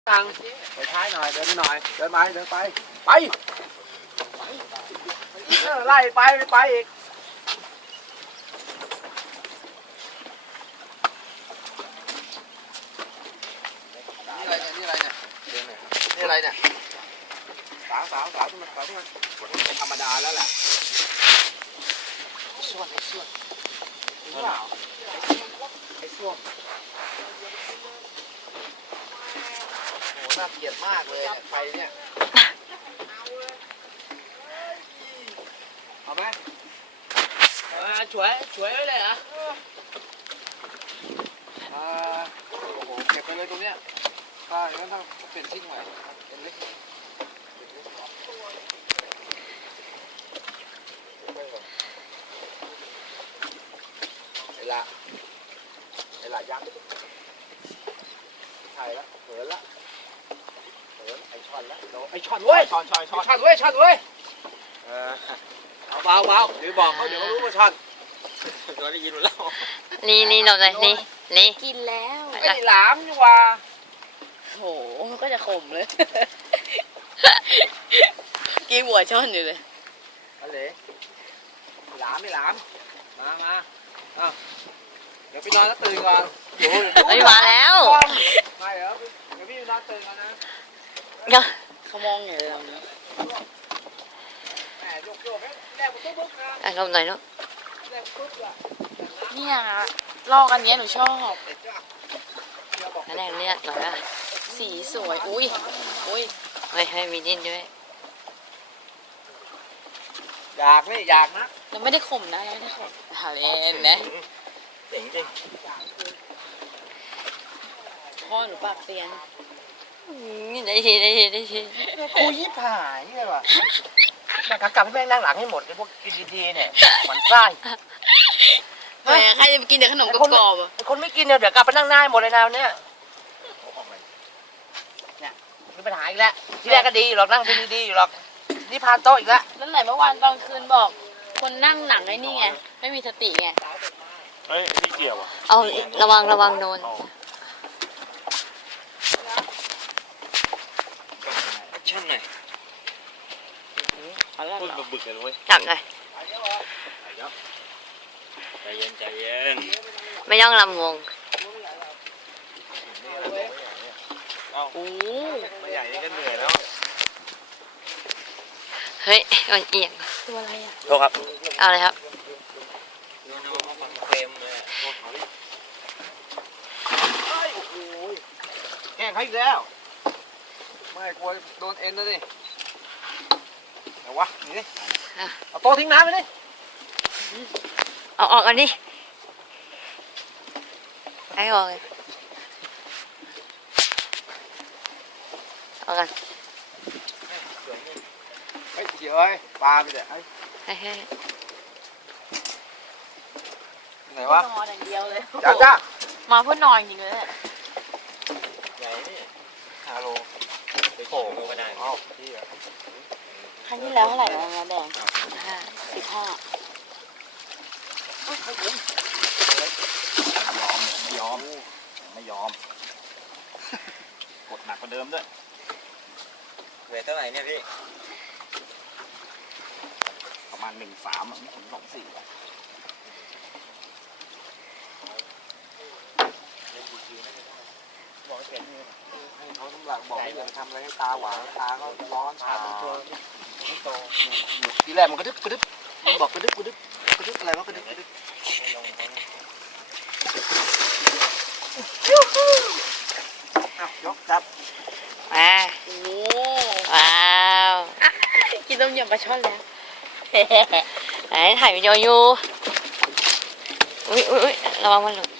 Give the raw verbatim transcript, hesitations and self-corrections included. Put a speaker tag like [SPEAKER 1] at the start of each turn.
[SPEAKER 1] ตังไปท้ายหน่อยเดินไปหน่อยเดินไปเดินไปไปไล่ไปไปอีกนี่อะไรเนี่ยนี่อะไรเนี่ยนี่อะไรเนี่ยสาวสาวสาวที่มันสาวที่มันเป็นธรรมดาแล้วแหละส่วนไอ้ส่วนหรือเปล่าไอ้ส่วนโอ้น่าเกลียดมากเลยไฟเนี่ยเอาไหมช่วยช่วยเลยเหรออ่าโอ้โหเก็บไปเลยตรงเนี้ยถ้าอย่างนั้นต้องเปลี่ยนชิ้นใหม่เป็นเล็กเวลาเวลายักษ์ใช่ละเหินละเหินไอช่อนละไอช่อนเว้ยช่อนช่อนช่อนช่อนเว้ยช่อนเว้ยเออเอาเบาเบาเดี๋ยวบอกเขาเดี๋ยวเขารู้ว่าช่อนเราได้ยินหมดแล้ว
[SPEAKER 2] นี่นี่เราเลยนี่นี่
[SPEAKER 3] กินแล้ว
[SPEAKER 1] ไอ้หลามนี่ว่า
[SPEAKER 3] โหก็จะขมเลยกินหัวช่อนอยู่เลย
[SPEAKER 1] อะไรหลามไม่หลามมามาอ้าวเดี๋ยวพี่นอนแล้วตื่นก่อนโอ้ย
[SPEAKER 2] ไม่มาแล้ว
[SPEAKER 1] ไม่เหรอเดี๋ยวพี่นอนตื่นก่อนนะ
[SPEAKER 2] เดี๋ยว
[SPEAKER 3] เขามองอย่างไรเราเนี่ย
[SPEAKER 1] แหมโยกโยกให้แรกมันตุ๊บตุ๊บนะ
[SPEAKER 2] อ่ะลมหน่อยลูก
[SPEAKER 1] แรกตุ๊บอ่ะ
[SPEAKER 3] เนี่ยลอกอันนี้หนูชอบ
[SPEAKER 2] นั่นแหละเนี่ยหน่อยอ่ะ
[SPEAKER 3] สีสวยอุ้ยอุ้ย
[SPEAKER 2] เฮ้ยให้มีดิ้นด้วย
[SPEAKER 1] อยากนี่อยากนะ
[SPEAKER 3] เราไม่ได้ขมนะเราไม่ได้ขมหาเล่นนะ
[SPEAKER 1] จริงจริง
[SPEAKER 3] พ่อหนูปากเซียน
[SPEAKER 2] นี่ได้ทีได้ทีได้ที
[SPEAKER 1] กูยิบหายเลยว่ะแม่กลับให้แม่นั่งหลังให้หมดไอ้พวกกินดีๆเนี่ยหมันไส้
[SPEAKER 3] แหมใครจะไปกินแต่ขนมกรอบๆอ่ะ
[SPEAKER 1] คนไม่กินเนี่ยเดี๋ยวกลับไปนั่งหน้าหมดเลยนะเนี่ยเนี่ยมีปัญหาอีกแล้วที่แรกก็ดีอยู่หรอกนั่งดีๆอยู่หรอกนี่พานโต๊ะอีกแล้ว
[SPEAKER 3] แล้วไหนเมื่อวานตอนคืนบอกคนนั่งหนังไอ้นี่ไงไม่มีสติไง
[SPEAKER 4] เฮ้ยพี่เกี่ยวอ่ะ
[SPEAKER 2] เอาระวังระวังโดน
[SPEAKER 4] ชั่นหน่อยพูดบึกๆเลยเว้ย
[SPEAKER 2] จับหน่อย
[SPEAKER 4] ใจเย็นใจเย็น
[SPEAKER 2] ไม่ต้องลำวง
[SPEAKER 3] โอ้
[SPEAKER 1] ไม่ใหญ่นี่ก็เหนื่อยแล้ว
[SPEAKER 2] เฮ้ยมันเอียง
[SPEAKER 3] ตัวอะไรอ่ะ
[SPEAKER 4] โทษครับ
[SPEAKER 2] เอาเลยครับ
[SPEAKER 4] เฟรมเลย
[SPEAKER 1] แกล้งเขาอีกแล้วไม่กลัวโดนเอ็นเลยดิเอาวะนี่เอาโต๊ะทิ้งน้ำไปดิ
[SPEAKER 2] เอาออกกันดิให้ออกเลยเอากัน
[SPEAKER 1] เฮ้ยเดี๋ยวเอ้ยปลาไปเดี๋ยวเฮ้ย
[SPEAKER 2] เฮ้ยเฮ้ย
[SPEAKER 1] ไหนวะ
[SPEAKER 3] นอนอย่างเดียวเลย
[SPEAKER 1] จ้าจ้า
[SPEAKER 3] มาเพื่อนอนจริงเลย
[SPEAKER 4] ใหญ่นี่ฮาโลไปโผล่ก็ได้
[SPEAKER 1] เอาที่อ่ะ
[SPEAKER 3] ครั้งที่แล้วเท่าไหร่แล้วนะแดงห้าสิบห้า
[SPEAKER 1] ไม่ยอมไม่ยอมกดหนักกว่าเดิมด้วย
[SPEAKER 4] เวทเท่าไหร่เนี่ยพี่
[SPEAKER 1] ประมาณหนึ่งสามไม่ถึงสองสี่บอกให้เป็นให้เขาต้องหลักบอกให้อย่าไปทำอะไรให้ตาหวานตาก็ร้อนชาตัวไม่โตทีแรกมันกระดึ๊บกระดึ๊บมันบอกกระดึ๊บกระดึ๊บกระดึ๊บอะไรวะกระดึ๊บกระดึ๊บยกจับ
[SPEAKER 2] มา
[SPEAKER 3] โอ้
[SPEAKER 2] ว้าว
[SPEAKER 3] กินต้มยำปลาช่อนแล้ว
[SPEAKER 2] ไหนถ่ายวิดีโออยู่อุ้ยอุ้ยระวังมันหลุด